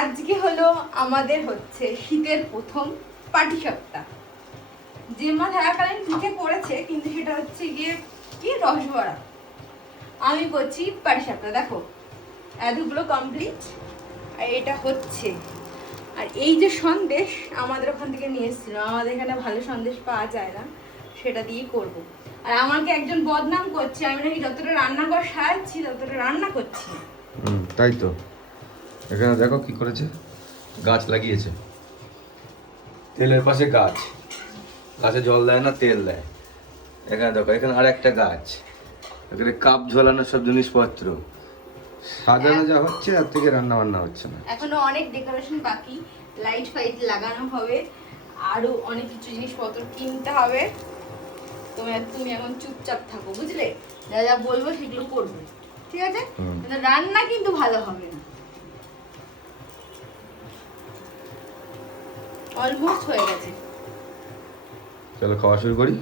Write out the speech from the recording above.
আজকে হলো আমাদের হচ্ছে শীতের প্রথম পাটি সাপটা। জেম্মা থাকাকালীন পিঠে করেছে, কিন্তু সেটা হচ্ছে গিয়ে কি রসবড়া। আমি করছি পাটি সাপটা। দেখো এতগুলো কমপ্লিট, আর এটা হচ্ছে। আর এই যে সন্দেশ আমাদের ওখান থেকে নিয়ে এসেছিল, আমাদের এখানে ভালো সন্দেশ পাওয়া যায় না, সেটা দিয়ে করব। আর আমাকে একজন বদনাম করছে, আমি নাকি যতটা রান্নাঘর সাজাচ্ছি ততটা রান্না করছি। তাই তো। এখানে দেখো কি করেছে, গাছ লাগিয়েছে, তেলের পাশে গাছ, গাছে জল দেয় না, তেল দেয়। এখানে দেখো, এখানে আর একটা গাছ, এখানে কাপ ঝোলানোর সব জিনিসপত্র সাজানো যা হচ্ছে, আর থেকে রান্না বান্না হচ্ছে না। এখনো অনেক ডেকোরেশন বাকি, লাইট ফাইট লাগানো হবে, আরো অনেক কিছু জিনিসপত্র কিনতে হবে। তুমি এখন চুপচাপ থাকো, বুঝলে? যা যা বলবো সেগুলো করবে, ঠিক আছে? কিন্তু রান্না কিন্তু ভালো হবে না। অলমোস্ট হয়ে গেছে। চলো খাওয়া শুরু করি।